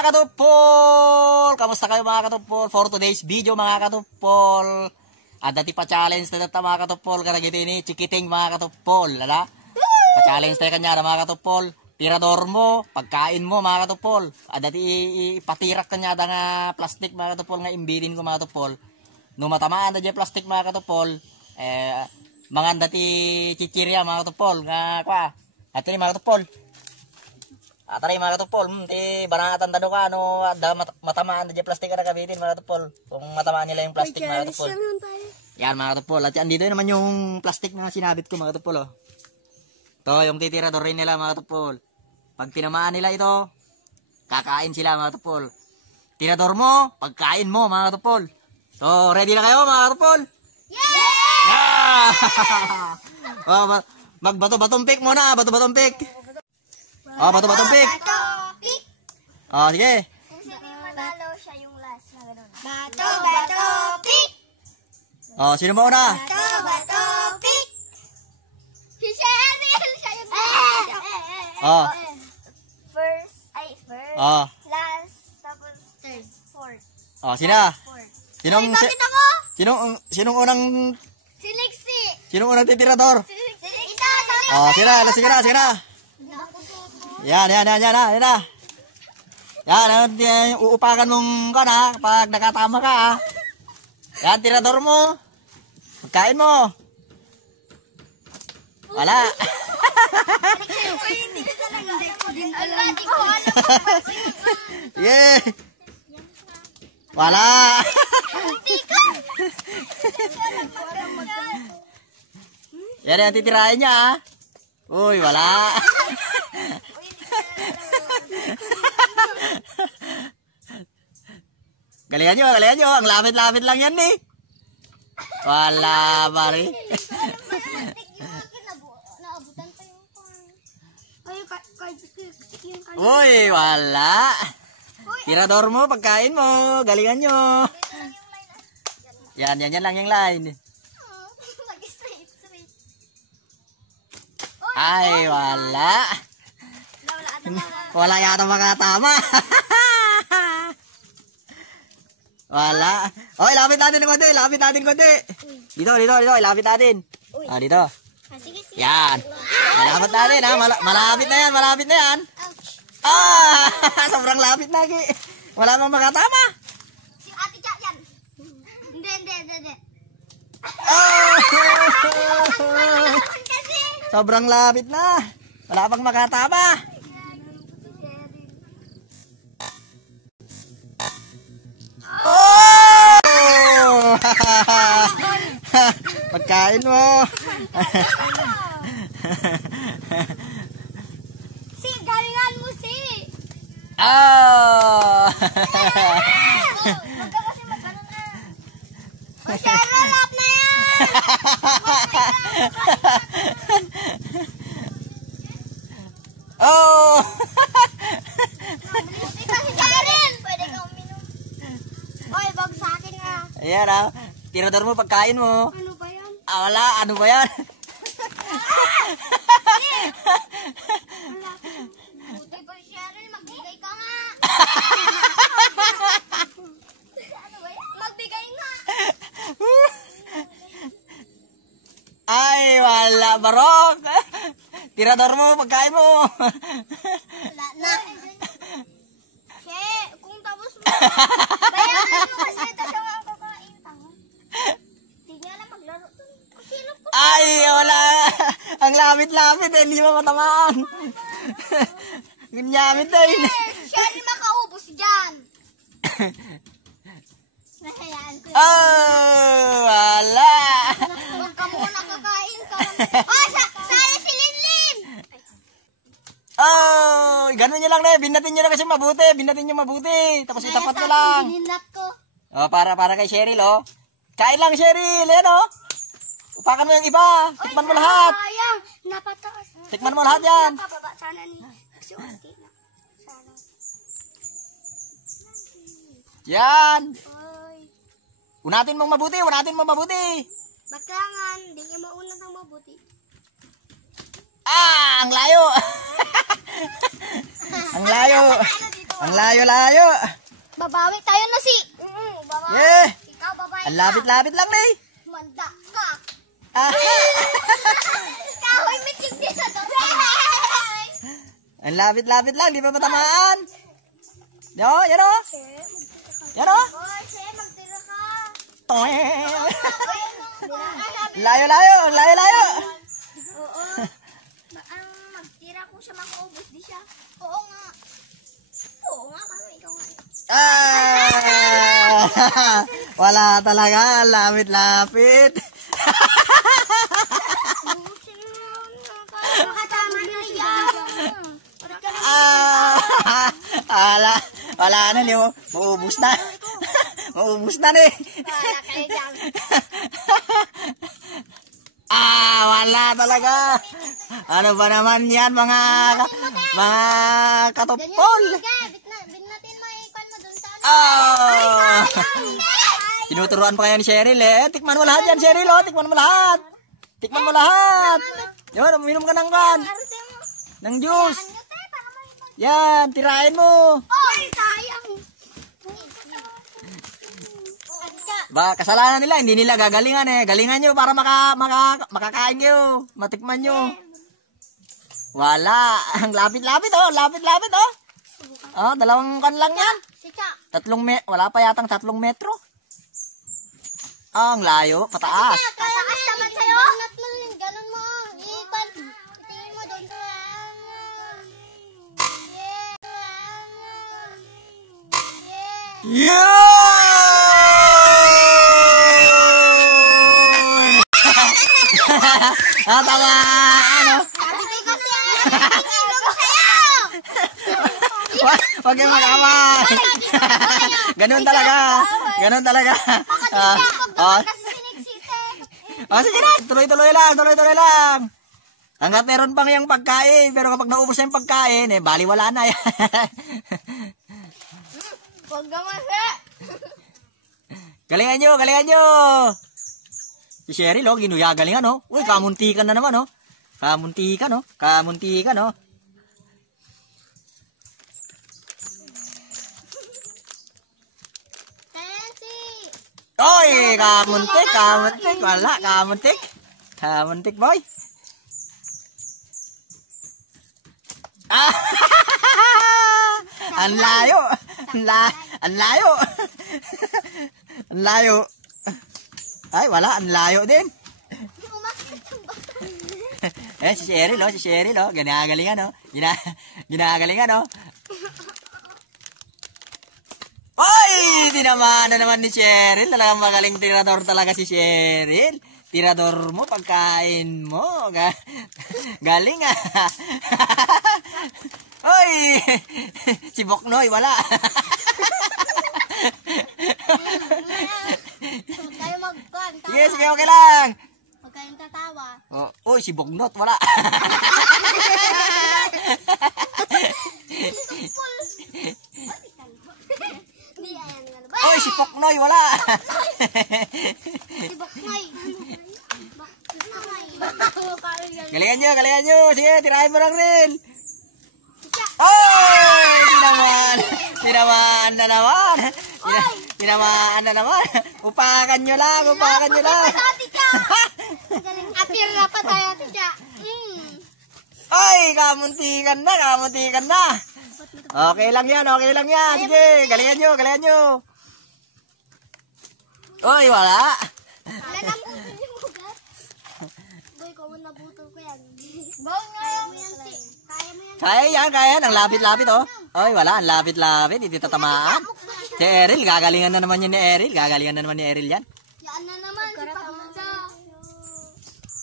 mga katupol! Kamusta kayo mga katupol? For today's video mga katupol. At dati pa-challenge na data mga katupol. Karagiti ni Chikiting mga katupol. Lala? Pa-challenge tayo kanya na mga katupol. Tirador mo, pagkain mo mga katupol. At dati ipatirak kanya da nga plastic mga katupol nga imbirin ko mga katupol. No matamaan da dyan plastic mga katupol. Mga dati chichirya mga katupol. Nga kwa. At ini mga katupol. Atari mga katupol, di banatan tado ka, no, ada matamaan na plastic na kabitin mga katupol. Kung matamaan nila yung plastic mga katupol. Yan mga katupol, at yan dito naman yung plastic na sinabit ko mga katupol. Oh. Ito yung titirador rin nila mga katupol. Pag tinamaan nila ito, kakain sila mga katupol. Tirador mo, pagkain mo mga katupol. So, ready na kayo mga katupol? Yeah! Oh, magbato-batong pick muna, bato-batong pick. Oh, bato-batong pick. Bato-pick. Oh, sige. Kung sabi manalo siya yung last na gano'n. Bato-bato-pick. Oh, sino ba una? Bato-bato-pick. Si Cheryl, siya yung Oh. First. Oh. Last, tapos third, fourth. Oh, sina? Fourth. Sinong Ay, bakit ako? sinong unang Si Lexi. sinong unang titirador? Si Lexi. Oh, sina, sige na. Yan na. Yan, uupakan mong ka na pag nakatama ka ha. Yan, tirador mo. Pagkain mo. Wala. Yeah. Wala. Yan ang titirahin niya ha. Uy, wala. Galingan nyo. Ang lapit-lapit lang yan eh. Wala, pare. Uy, wala. Tirador mo, pagkain mo. Galingan nyo. Yan lang yung line. Ay, wala. Wala yata makatama. Wala. Oy, lapit natin ng konti. Dito. Lapit natin. Ah, dito. Yan. Malapit natin ha. Malapit na yan. Ah, sobrang lapit na. Wala mang makatama. Si Ate Jack yan. Hindi. Ah! Sobrang lapit na. Wala pang makatama. Oh! Pagkain mo. Si, galingan mo si. Ah! Huwag ka kasi magkaroon na. O, Cheryl, lap na yan. Oh! Ikaw si Cheryl. Pwede ka uminom. Oy, bag sa akin nga. Ayan ha. Tirador mo, pagkain mo. Ano ba yan? Ah, wala. Ano ba yan? Buti pa si Cheryl, magbigay ka nga. Ano ba yan? Magbigay nga. Ay, wala. Barok. Tirador mo, pagkain mo. Wala na. Che, kung tapos mo, bayaran mo kasi ito siya ang kakain. Hindi nga lang maglaro to. Sino po? Ay, wala. Ang lapit-lapit eh. Hindi mo matamaan. Ganyamit eh. Siya rin makaubos dyan. Nahayaan ko. Oh, wala. Huwag ka muna kakain ka. Sana si Linlin. Oh, ganun nyo lang na. Binatin nyo na kasi mabuti. Tapos itapat mo lang. Bininat ko. Oh, para kay Cheryl, oh. Kain lang, Cheryl. Yan, oh. Upakan mo yung iba. Tikman mo lahat. Sayang, napataas. Tikman mo lahat yan. Napababa sana ni Suati na. Sana. Yan. Oy. Unatin mong mabuti. Baklangan, hindi niya mauna ng mabuti. Ah, ang layo. Ang layo. Ano dito? Ang layo-layo. Babawi tayo na si. Babawi. Yeah. Ikaw babawi. Ang lapit-lapit lang na eh. Manda ka. Ah. Kahoy mitig din sa doon. Ang lapit-lapit lang, di ba matamaan? Yo, yan o. Yan o. Oy, Che, magtira ka. Layo-layo, layo-layo. Oo. Ang magtira kung siya makaubos di siya. Oo nga. Oo nga kami, ikaw nga. Ah! Wala talaga, lapit-lapit. Makatama na yan. Wala na niyo. Maubos na. Maubos na ni. Wala kayo dyan. Wala talaga. Ano ba naman yan mga katupol? Bin natin maikon mo dun sa Tinuturuan pa kayo ni Cheryl eh. Tikman mo lahat yan, Cheryl. Oh. Tikman mo lahat. Tikman mo lahat. Yun, uminom ka ng kan. Ng juice. Yan, tirahin mo. Oy, sayang. Ba, kasalanan nila, hindi nila gagalingan eh. Galingan nyo para makakain kayo. Matikman nyo. Wala. Ang lapit-lapit oh. Lapit-lapit oh. Oh, 2 kan lang yan. Wala pa yatang 3 metro. Ang layo, pataas. Pataas naman sa'yo. Ganun mo. Ipan. Tingin mo doon. Yun! Tama, ano? Sabi ko kasi, tingin ko sa'yo. Wag kang mag-away. Ganun talaga. Ganun talaga. Kasi siniksite. Sige na, tuloy-tuloy lang, tuloy-tuloy lang. Hanggat meron pang yung pagkain, pero kapag naubos na yung pagkain, eh, bali wala na yan. Huwag ka masa. Galingan nyo, galingan nyo. Si Cheryl, oh, ginuyagalingan, oh. Uy, kamuntikan na naman, oh. Kamuntikan, oh. Kamuntikan, oh. Oy, kamuntik, kamuntik. Wala, kamuntik. Kamuntik, boy. Ang layo. Ang layo. Ang layo. Ay, wala. Ang layo din. Si Cheryl, oh. Si Cheryl, oh. Ginagalingan, oh. Ginagalingan, oh. Oy! Tinamaan na naman ni Cheryl. Talagang magaling tirador talaga si Cheryl. Tirador mo, pagkain mo. Galing ah. Oy! Si Boknoy, wala. Huwag tayo magkanta. Sige, sige, okay lang. Huwag kayong tatawa. Uy, si Boknot, wala. Oy, si Poknoy, wala. Si Boknoy. Galingan nyo, galingan nyo. Sige, tirahin mo ng reel. Oy! Tinamaan. Tinamaan na naman. Tinamaan na naman. Upakan nyo lang, upakan nyo lang. Apir na pa tayo, tita. Ay, kamuntikan na, kamuntikan na. Okay lang yan, okay lang yan. Sige, galingan nyo, galingan nyo. Oy, wala. Lalambutin yung mugat. Boy, kung nabutol ko yan. Boy, kaya mo yan, si. Kaya mo yan. Kaya yan, kaya yan. Ang lapit-lapit, oh. Oy, wala. Ang lapit-lapit. Hindi tatamaan. Si Eril, gagalingan na naman yun ni Eril. Gagalingan na naman ni Eril yan. Yan na naman, si Pangsa.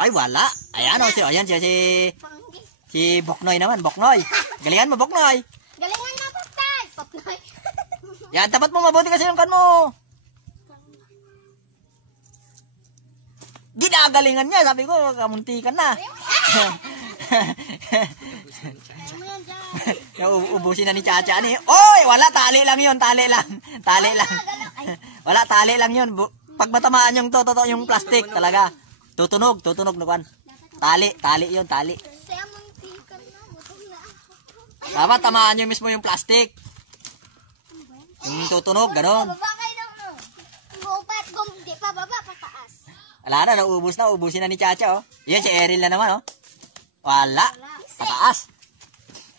Ay, wala. Ayan, oh. Ayan, si Boknoy naman. Boknoy. Galingan mo, Boknoy. Galingan na, Poptay. Popnoy. Yan, tapat mo. Mabuti kasi yung kan mo. Ginagalingan niya. Sabi ko, kamuntikan na. Ubusin na ni Chacha ni. Oy, wala, tali lang 'yon, tali lang. Tali lang. Wala, tali lang 'yon. Pag matamaan yung yung plastic talaga. Tutunog nukan. Tali 'yon, tali. Dapat tamaan niyo mismo yung plastic. Yung tutunog, ganon. Baba kayo lang, no? Gupat, di pa baba, pataas. Wala na, naubos na. Ubusin na ni Chacha, oh. Yan, si Eril na naman, oh. Wala. Pataas.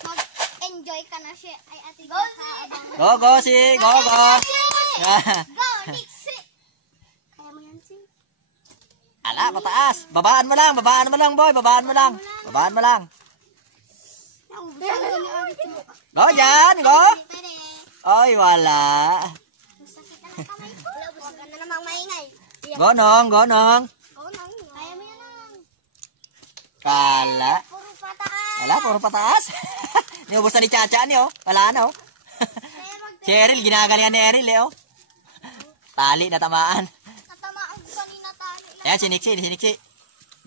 Mag-enjoy ka na siya. Ay, ate, kakaabang. Go, go, si. Go, go. Go, Nixie. Kaya mo yan, si. Ala, pataas. Babaan mo lang, boy. Babaan mo lang. Go, dyan, go. Pwede. Ay, wala. Masakit na ng kamay ko. Huwag ka na namang maingay. Go, Nong. Go, nang. Kaya mo yan, nang. Kala. Puro pataas. Wala, puro pataas. Niubos na ni Chacha ni, oh. Wala na, oh. Si Eril, ginagalingan ni Eril, eh, oh. Tali, natamaan. Natamaan ko kanina tali lang. Ayan, si Nixie.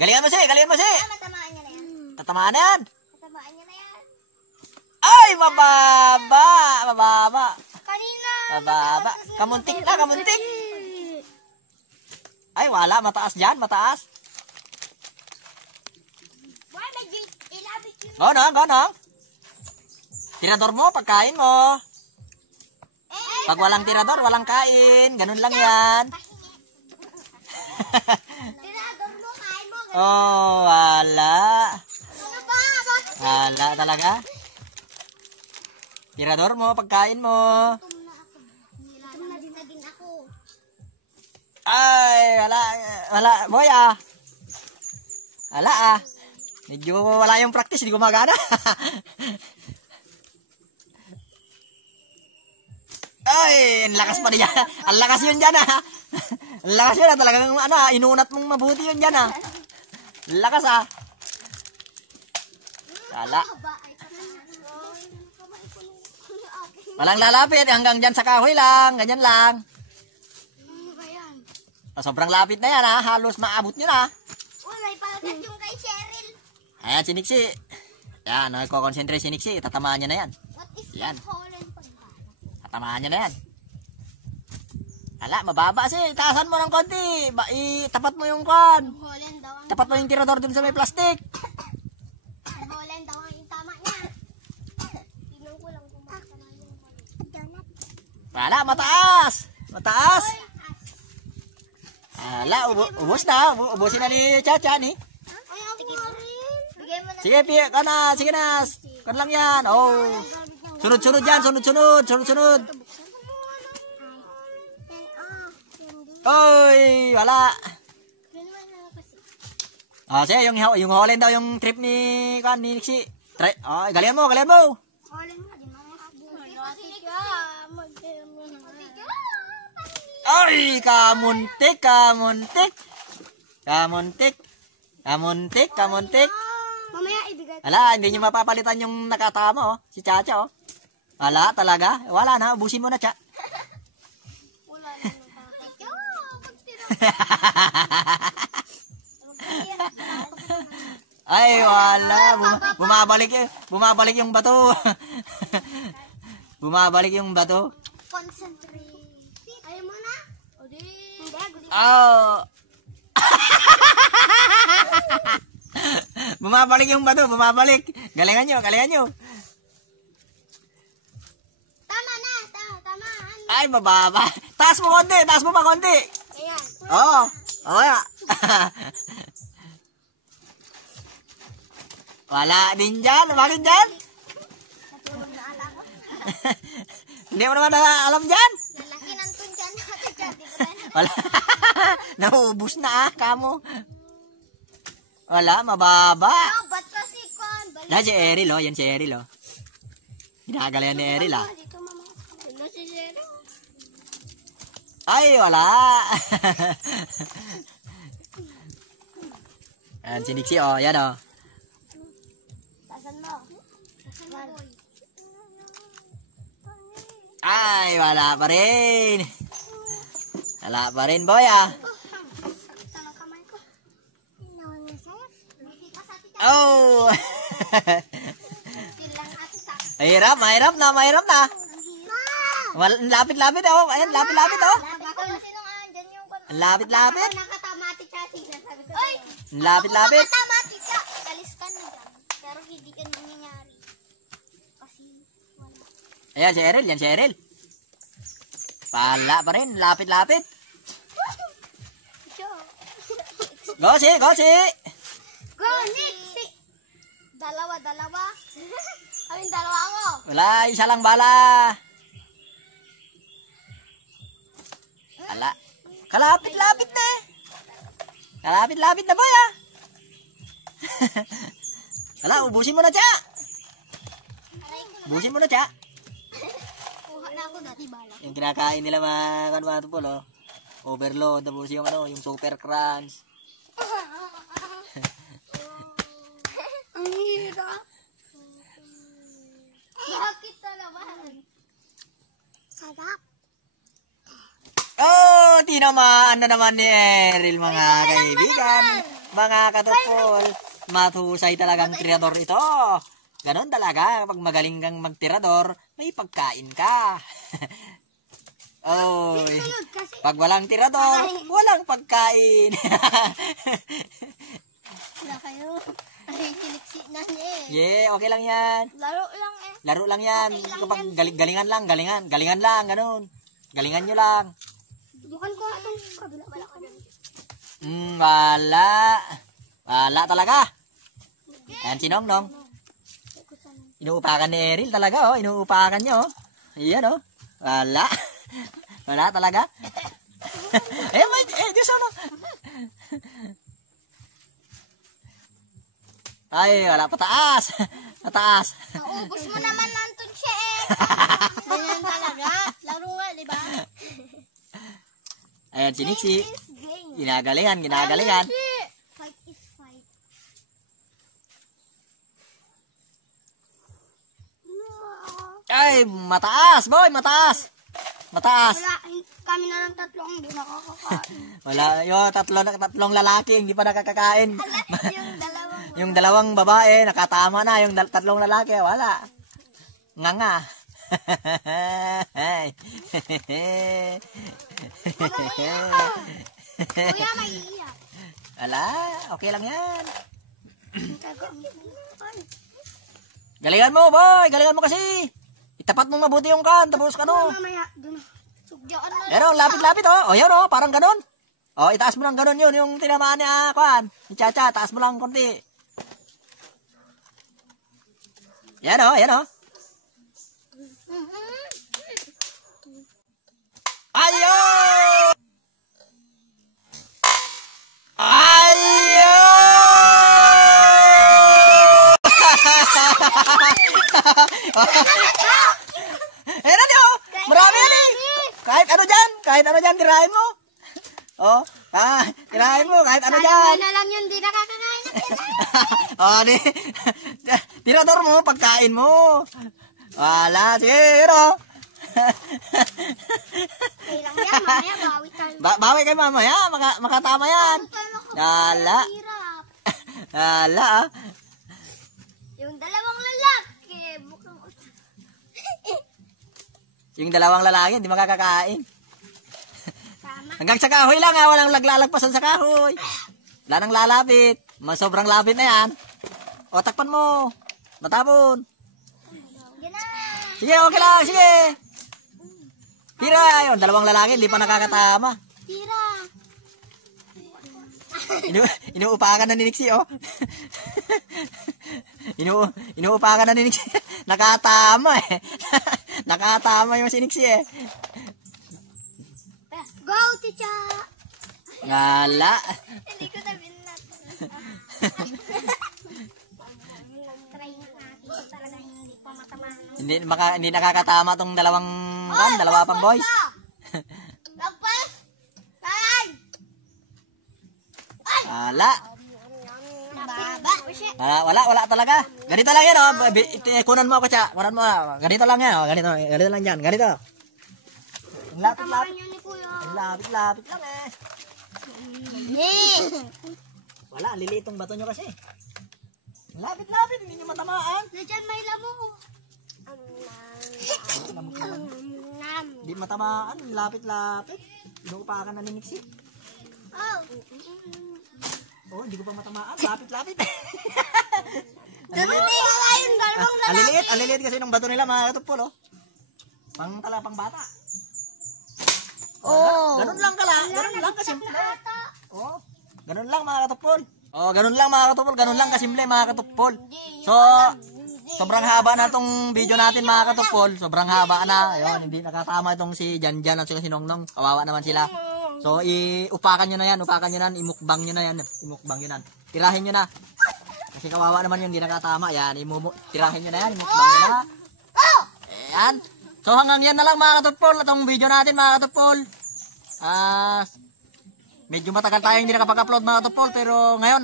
Galingan mo si. Matamaan niya na yan. Tatamaan na yan. Matamaan niya na yan. Ay, mababa. Kanina. Mababa. Kamuntik. Ay, wala. Mataas dyan, mataas. Why, medyo ilabit yun. Go, Nong. Tirador mo, pagkain mo. Pag walang tirador, walang kain. Ganun lang yan. Tirador mo, kain mo. Oh, wala. Ano ba? Bakit? Wala talaga. Tirador mo, pagkain mo. Gutom na din ako. Ay, wala. Boy, ah. Wala, ah. Medyo wala yung practice, hindi gumagana. Ay, ang lakas pa niya. Ang lakas yun dyan, ah. Ang lakas yun, ah. Talagang, inunat mong mabuti yun dyan, ah. Ang lakas, ah. Wala. Walang lalapit. Hanggang dyan sa kahoy lang. Ganyan lang. Ano ba yan? Sobrang lapit na yan, ah. Halos maabot nyo na. Wala, ipalagat yung kay Cheryl. Ayan, si Nixie. Yan, nagko-concentrate si Nixie. Tatamaan niya na yan. What is Yan. that Holland pag? Tatamaan niya na yan. Ala, mababa si. Taasan mo ng konti. Tapat mo yung kon. Holland daw ang Tapat mo yung tirador dun sa may plastic. Holland daw ang tama niya. Tingnan ko lang kung makasama yung Holland. Wala, mataas. Ala, ubos na. Ubusin na ni Chacha ni. Ay, ako nga rin. Bigay mo na. Sige na. Kan lang yan. Oh. Sunod-sunod yan, sunod-sunod. Oy, wala. Sige, yung Holland daw yung trip ni Nixie. Galian mo. Holland mo, di mo Ay, kamuntik. Mamaya ibigay ko. Ala, hindi nyo mapapalitan yung nakatama, oh. Si Chacha, oh. Wala, talaga. Wala na, ubusin mo na, Cha. Wala na Ay, wala. Bumabalik yung bato. Concentrate. Ayaw mo na? Hindi. Oh. Bumabalik yung bato. Galingan nyo. Tama na. Tama. Ay, mababa. Taas mo pa konti. Ayan. Oo. Okay. Wala din dyan. Bakit dyan? Natulog na ala ko. Hindi mo naman alam dyan. Lalaki ng tunjan natin dyan. Di ko na. Wala. Naubos na, kamo. Wala, mababa. Ba't kasi kon? Yan si Eril, oh. Ginagalayan ni Eril, ah. Dito, mama. Ano si Cheryl? Ay, wala. Yan si Nixie, oh. Yan, oh. Tasan mo, boy. Ay, wala pa rin. Boy, ah. Sakit ng kamay ko. Inawan niya sa'yo. Hindi ka sa tita. Oh. Silang ata. Mahirap na. Ang hirap. Lapit-lapit, oh. Ayan, lapit-lapit, oh. Ako kasi nung andyan yung kon. Lapit-lapit. Nakatamatik siya. Sabi ko sa'yo. Lapit-lapit. Nakatamatik siya. Alis ka na dyan. Pero hindi ka nangyayari. Kasi wala. Ayan, si Eril. Pala pa rin. Lapit-lapit. Gosi, gosi. Go, Nixie! Dalawa. Kaming dalawa ako. Wala, isa lang bala. Ala. Kalapit-lapit na eh. Kalapit-lapit na boy ah. Ala, ubusin mo na siya. Ubusin mo na siya. Kuha na ako dati bala. Yung kinakain nila mga kanwatupol oh. Overload, tapos yung yung super crunch. Ang hirap. Bakit talaman? Sarap. Oh, tinamaan na naman ni Eril mga kaibigan. Mga katupol, mathusay talagang tirador ito. Ganon talaga, kapag magaling kang magtirador, may pagkain ka. Oy, pag walang tirador, walang pagkain. Wala kayo. Ay, siniksi na niya eh. Yeah, okay lang yan. Laro lang eh. Laro lang yan. Kapag galingan lang, galingan lang, ganun. Galingan nyo lang. Bukan ko itong kabila. Wala ka dyan. Wala. Wala talaga. Ayan si Nongnong. Inuupakan ni Eril talaga, oh. Inuupakan niya, oh. Ayan, oh. Wala. Wala talaga. Diyos, ano? Ay, wala. Pataas. Pataas. Naubos mo naman nandun siya eh. Ganyan talaga. Laro nga, di ba? Ayan si Nixie. Game. Ginagalingan. Fight is fight. Ay, mataas, boy, mataas. Mataas. Wala, kami na lang tatlo ang hindi nakakakain. Wala, tatlong lalaki hindi pa nakakakain. Yung dalawang Yung dalawang babae nakatama na, yung tatlong lalaki wala. Nganga. kuya may iiyak. Wala, okay lang yan. Galingan mo, boy, galingan mo kasi. Itapat mo mabuti yung kan, tapos ano. Mamaya, doon na. Sugyaan na. Yan o, lapit-lapit o. O, yan o, parang ganun. O, itaas mo lang ganun yun, yung tinamaan niya, kuhan. Yung Chacha, taas mo lang konti. Yan o, yan o. Ayo! Ayo! Eh, na o. Marami yan eh. Kahit ano dyan, tirahin mo. Oh, tirahin mo, kahit ano dyan. na lang yun, di nakakakain na Oh, tirador mo, pagkain mo. Wala, zero. Kailang yan, mamaya bawi tayo. Bawi kayo mamaya, makatama yan. Wala. Hirap. Wala ah. Yung dalawang lalaki, bukang utak. Yung dalawang lalaki, hindi makakakain. Tama. Hanggang sa kahoy lang ha, walang laglalagpasan sa kahoy. Wala nang lalapit. Sobrang lapit na yan. O, takpan mo. Matapon. Yan na. Sige, okay lang, sige. Tira, yun, dalawang lalaki, hindi pa nakakatama. Tira. Inuupakan na ni Nixie, oh. Inuupakan na ni Nixie. Nakatama eh. Nakatama yung si Nixie eh. Go, teacher. Ngala. Hindi ko sabihin natin. Try natin talaga hindi pa matamaan. Hindi nakakatama tong dalawa pang boys. Lagpas. Taran. Wala. Baba. Wala talaga. Ganito lang yan, oh. Kunan mo ako siya. Kunan mo. Ganito lang yan, oh. Ganito lang yan. Ganito. Lapit-lapit. Yun ni kuya. Lapit-lapit lang eh. Wala, liliit tong bato nyo kasi. Lapit-lapit, hindi nyo matamaan. Nandiyan may lamo. Hindi matamaan, lapit-lapit. Inuupakan na ni Nixie. Oh. Oh, hindi ko pa matamaan, lapit-lapit. Ganun yung dalawang lalaki. Aliliit kasi ng bato nila mga katupol, oh. Pang bata. Oo. Ganun lang ganun lang kasimple. Oh, ganun lang mga katupol. Oh, ganun lang mga katupol, ganun lang kasimple mga katupol. So, sobrang haba na tong video natin mga katupol. Sobrang haba na. Ayun, hindi nakatama itong si Janjan at si Nongnong. Kawawa naman sila. So, upakan nyo na yan, imukbang nyo na yan. Imukbang nyo na. Tirahin nyo na. Kasi kawawa naman yung hindi nakatama. Yan, tirahin nyo na yan, imukbang nyo na. Ayan. So, hanggang yan na lang mga katupol. Itong video natin mga katupol. Medyo matagal tayo hindi nakapag-upload mga katupol. Pero ngayon,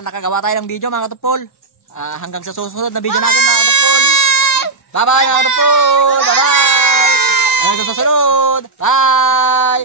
nakagawa tayo ng video mga katupol. Hanggang sa susunod na video natin mga katupol. Bye-bye mga katupol. Bye-bye. Hanggang sa susunod. Bye.